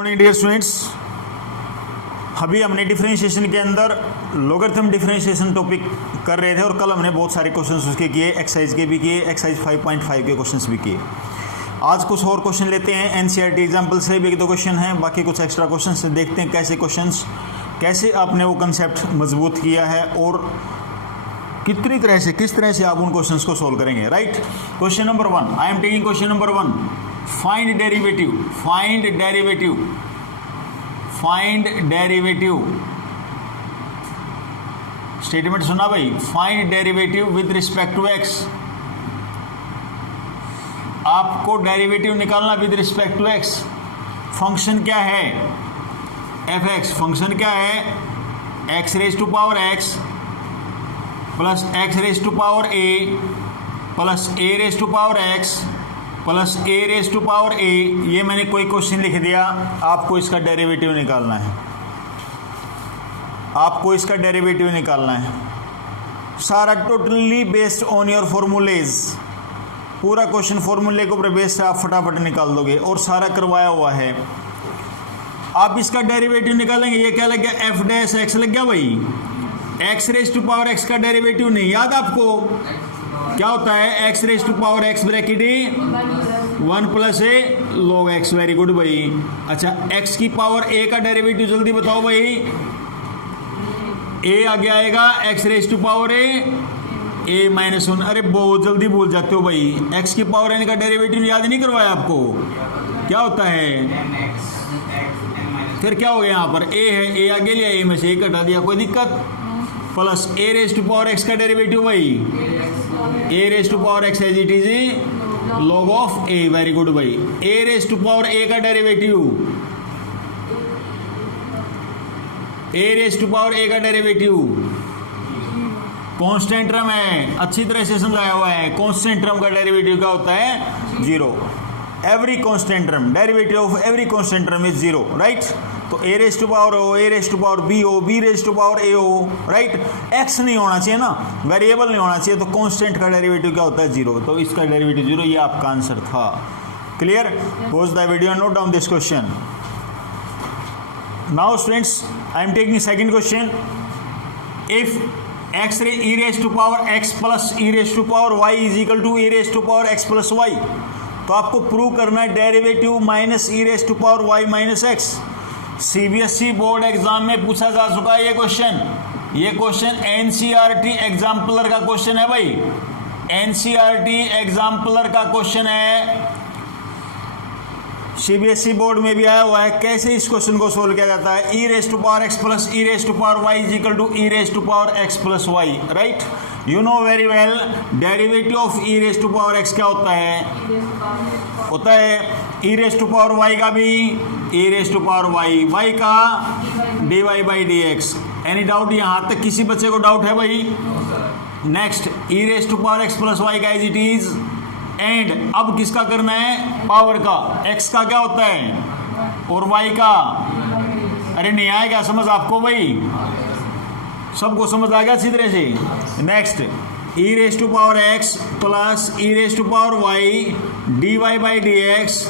Morning dear students, अभी हमने differentiation के अंदर लॉगरिथम डिफरेंशिएशन टॉपिक कर रहे थे और कल हमने बहुत सारे क्वेश्चंस उसके किए, एक्सरसाइज के भी किए, एक्सरसाइज 5.5 के क्वेश्चंस भी किए। आज कुछ और क्वेश्चन लेते हैं, एनसीईआरटी एग्जाम्पल से भी एक दो क्वेश्चन हैं, बाकी कुछ एक्स्ट्रा क्वेश्चन से देखते हैं कैसे क्वेश्चंस, कैसे आपने वो कंसेप्ट मजबूत किया है और कितनी तरह से, किस तरह से आप उन क्वेश्चंस को सोल्व करेंगे। Right, question number 1, I am taking question number 1, find derivative, find derivative, find derivative. Statement सुना भाई, find derivative with respect to x. आपको डेरिवेटिव निकालना with respect to x. Function क्या है? F x. फंक्शन क्या है? X raise to power x plus x raise to power a plus a raise to power x plus a raise to power a. ये मैंने कोई question लिख दिया, आपको इसका डेरिवेटिव निकालना है, आपको इसका डेरिवेटिव निकालना है। सारा totally based on your formulas, पूरा क्वेश्चन फॉर्मूले के ऊपर बेस्ड आप फटाफट निकाल दोगे और सारा करवाया हुआ है। आप इसका डेरिवेटिव निकालेंगे, ये क्या लग गया? एफ डैश एक्स लग गया भाई। X raise to power x का डेरिवेटिव नहीं याद आपको? क्या होता है? X raise to power x bracket a 1 plus a log x. Very good भाई। अच्छा, एक्स की पावर ए का डेरिवेटिव जल्दी बताओ भाई। ए आगे आएगा x raise to power a minus 1। अरे बहुत जल्दी भूल जाते हो भाई, एक्स की पावर एन का डेरिवेटिव याद नहीं करवाया आपको? क्या होता है? फिर क्या हो गया? यहाँ पर ए है, ए आगे लिया, ए में से ए घटा दिया, कोई दिक्कत? Plus a raise to power x का डेरिवेटिव भाई, a raise to power x as it is log of a. Very good भाई। A raise to power a का derivative, a raise to power a का derivative constant term है, अच्छी तरह से समझाया हुआ है। कांस्टेंट टर्म का डेरिवेटिव क्या होता है? 0। Every constant term, derivative of every constant term is 0। Right, तो ए रेज टू पावर हो, ए रेज टू पावर बी हो, बी रेज टू पावर ए हो। राइट, एक्स नहीं होना चाहिए ना, वेरिएबल नहीं होना चाहिए, तो कांस्टेंट का डेरिवेटिव क्या होता है? 0। तो इसका डेरिवेटिव 0, ये आपका आंसर था। Clear? Pause the video, note down this question. Now students, I am taking second question. If x e raise to power x plus e raise to power y is equal to e raise to power x plus y, तो आपको prove करना है derivative minus e raise to power y minus x. CBSE board exam में पूछा जा चुका है ये क्वेश्चन। ये क्वेश्चन एनसीईआरटी एग्जाम्पलर का क्वेश्चन है भाई, एनसीईआरटी एग्जाम्पलर का क्वेश्चन है, सीबीएसई बोर्ड में भी आया हुआ है। कैसे इस क्वेश्चन को सोल्व किया जाता है? E raise to power x plus e raise to power y is equal to e raise to power x plus y. Right, you know very well derivative of e raise to power x क्या होता है? होता है e raise to power y का भी e raise to power y, y का d y by d x. Any doubt? यहाँ तक किसी बच्चे को डाउट है भाई? Next, e raise to power x plus y का एज इट इज। एंड अब किसका करना है? पावर का। एक्स का क्या होता है और वाई का? अरे नहीं आएगा समझ आपको भाई? सबको समझ आ गया अच्छी तरह से? Next, e raise to power x plus e raise to power y d y by d x.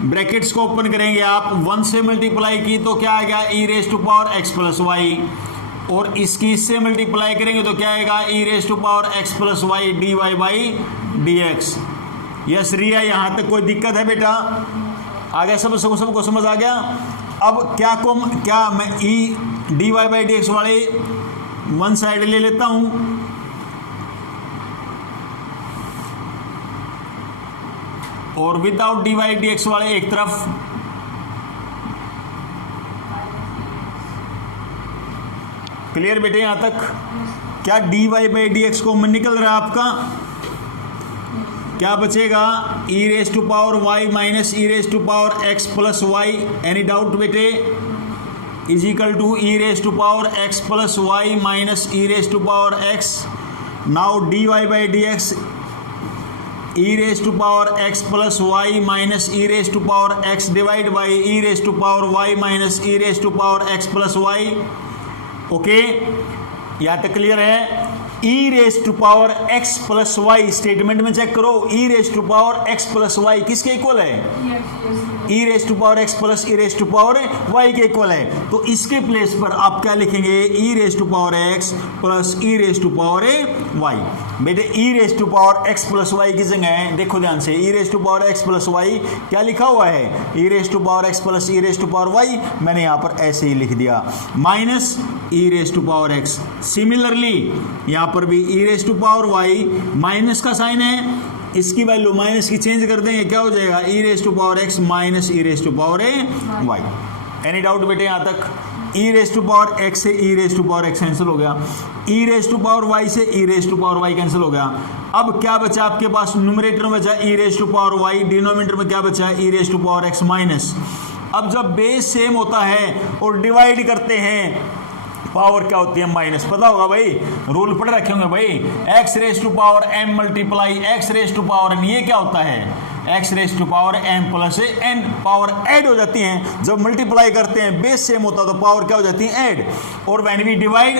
Brackets को ओपन करेंगे आप, 1 से मल्टीप्लाई की तो क्या आएगा? E raise to power x plus y, और इसकी इससे मल्टीप्लाई करेंगे तो क्या आएगा? E raise to power x plus y d y by d x. Yes Riya, यहाँ तक कोई दिक्कत है बेटा? आ गया सबको समझ आ गया? अब क्या मैं e d y by d x वाले वन साइड ले लेता हूँ, और without d y d x वाले एक तरफ। क्लियर बेटे यहां तक? क्या d y by d x common निकल रहा है आपका? क्या बचेगा? E raise to power y minus e raise to power x plus y. Any doubt बेटे? Is equal to e raise to power x plus y minus e raise to power x. Now d y by d x e raise to power x plus y minus e raise to power x divide by e raise to power y minus e raise to power x plus y. Okay, यहाँ तक clear है? E raise to power x plus y, statement में check करो, e raise to power x plus y किसके equal है? E raise to power x plus e raise to power y के equal है। तो इसके प्लेस पर आप क्या लिखेंगे? E raise to power x plus e raise to power y. बेटे e raise to power x plus y की जगह है, देखो ध्यान से, e raise to power x plus y क्या लिखा हुआ है? E raise to power x plus e raise to power y, मैंने यहां पर ऐसे ही लिख दिया, minus e raise to power x. Similarly यहां पर भी e raise to power y, minus का साइन है, इसकी वैल्यू माइनस की चेंज कर देंगे, क्या हो जाएगा? E raise to power x minus e raise to power y. Any doubt बेटे यहां तक? E raise to power x से e raise to power x cancel हो गया, e raise to power y से e raise to power y cancel हो गया। अब क्या बचा आपके पास? न्यूमरेटर में बचा e raise to power y, denominator में क्या बचा? E raise to power x minus. अब जब बेस सेम होता है और डिवाइड करते हैं, पावर क्या होती है? माइनस। पता होगा भाई, रूल पढ़ रखे होंगे भाई, x raise to power m multiply x raise to power n, ये क्या होता है? X raise to power m plus n, power add हो जाती हैं जब मल्टीप्लाई करते हैं, बेस सेम होता है तो पावर क्या हो जाती है? ऐड। और when we divide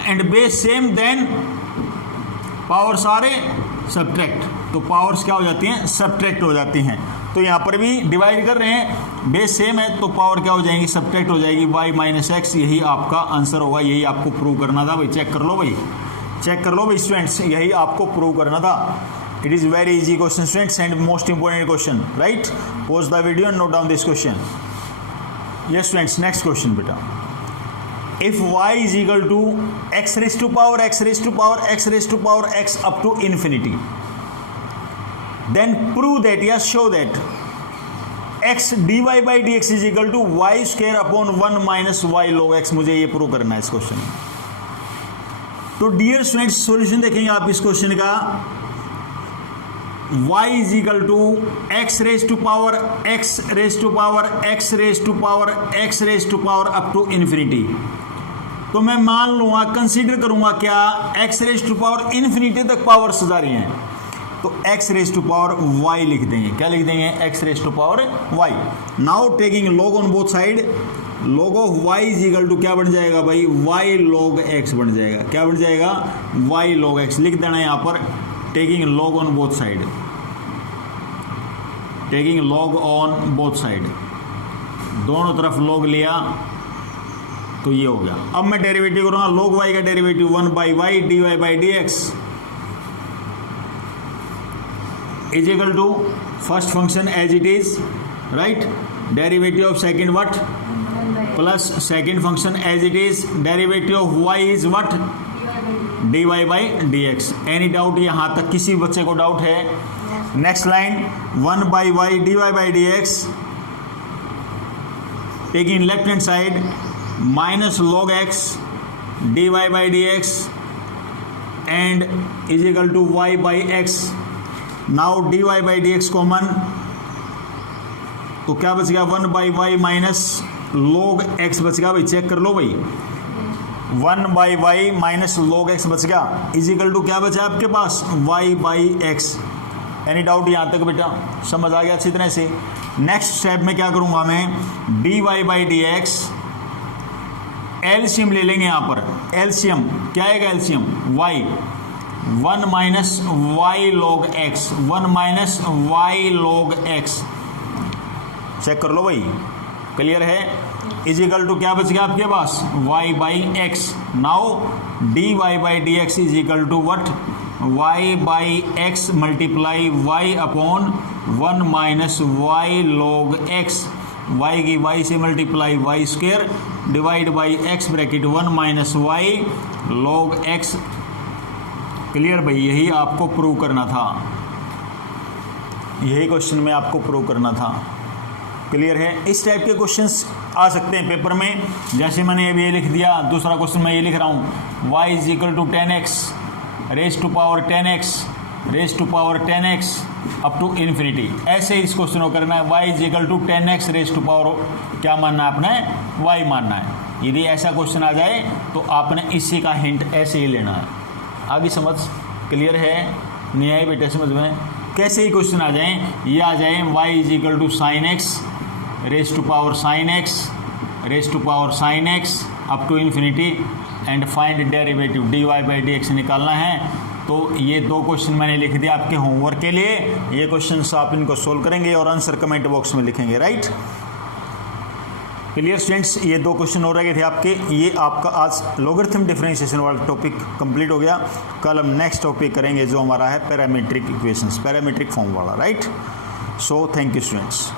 and base same then power सारे सब्ट्रैक्ट, तो पावर्स क्या हो जाती हैं? सब्ट्रैक्ट हो जाती हैं। तो यहाँ पर भी डिवाइड कर रहे हैं, बेस सेम है तो पावर क्या हो जाएगी? सब्ट्रैक्ट हो जाएगी, y माइनस एक्स। यही आपका आंसर होगा, यही आपको प्रूव करना था भाई। चेक कर लो भाई, चेक कर लो भाई स्टूडेंट्स, यही आपको प्रूव करना था। It is very easy question students and most important question, right? Pause the video and note down this question. Yes students, next question बेटा। If y is equal to x raised to power x raised to power x raised to power x up to infinity, then prove that, yes, show that x dy by dx is equal to y square upon 1 minus y log x। मुझे ये prove करना है इस question में। तो dear students, solution देखेंगे आप इस क्वेश्चन का। y is equal to x raised to power x raised to power x raised to power x raised to power up to infinity। तो मैं मान लूंगा, कंसीडर करूंगा क्या? x raise to power infinity तक पावर्स जा रही हैं, तो x raise to power y लिख देंगे। क्या लिख देंगे? x raise to power y। Now taking log on both side, log of y is equal to क्या बन जाएगा भाई? y log x बन जाएगा। क्या बन जाएगा? y log x लिख देना है यहाँ पर, taking log on both side, taking log on both side, दोनों तरफ log लिया तो ये हो गया। अब मैं डेरिवेटिव करूंगा, log y का derivative 1 by y d y by d x is equal to first function as it is, right? Derivative of second what? Plus second function as it is, derivative of y is what? D y by d x. Any doubt यहाँ तक? किसी बच्चे को doubt है? Next line, 1 by y d y by d x, taking left hand side, minus log x dy by dx and is equal to y by x। now dy by dx कॉमन, तो क्या बच गया? 1 by y minus log x बच गया भाई। Check कर लो भाई, 1 by y minus log x बच गया, इज इक्वल टू क्या बचा आपके पास? y by x। Any doubt यहाँ तक बेटा? समझ आ गया अच्छी तरह से? नेक्स्ट स्टेप में क्या करूँगा मैं? dy by d x, LCM ले लेंगे यहाँ पर। एलसीएम क्या आएगा? LCM y, 1 minus y log x, 1 minus y log x. Check कर लो भाई, क्लियर है? इज इक्वल टू क्या बच गया आपके पास? y by x. Now d y by d x is equal to what? y by x multiply y upon 1 minus y log x, y की y से multiply y square divide by x bracket 1 minus y log x। Clear भाई? यही आपको prove करना था, यही question में आपको प्रूव करना था। क्लियर है? इस टाइप के क्वेश्चंस आ सकते हैं पेपर में, जैसे मैंने अभी ये लिख दिया। दूसरा क्वेश्चन मैं ये लिख रहा हूँ, y is equal to 10x raise to power 10x raise to power 10x up to infinity. ऐसे इस क्वेश्चन को करना है, y is equal to 10x raise to power क्या मानना है आपने? y मानना है। यदि ऐसा क्वेश्चन आ जाए तो आपने इसी का हिंट ऐसे ही लेना है। आगे समझ क्लियर है? नहीं आए बेटे समझ में? कैसे ही क्वेश्चन आ जाए, ये आ जाए y is equal to sine x raise to power sine x raise to power sine x up to infinity, and find derivative dy/dx निकालना है। तो ये 2 क्वेश्चन मैंने लिख दिया आपके होमवर्क के लिए। ये क्वेश्चन आप इनको सोल्व करेंगे और आंसर कमेंट बॉक्स में लिखेंगे, राइट। क्लियर स्टूडेंट्स, ये 2 क्वेश्चन हो रहे थे आपके। ये आपका आज लॉगरिथम डिफरेंशिएशन वाला टॉपिक कंप्लीट हो गया। कल हम नेक्स्ट टॉपिक करेंगे जो हमारा है पैरामीट्रिक इक्वेशंस, पैरामीट्रिक फॉर्म वाला, right. So thank you students.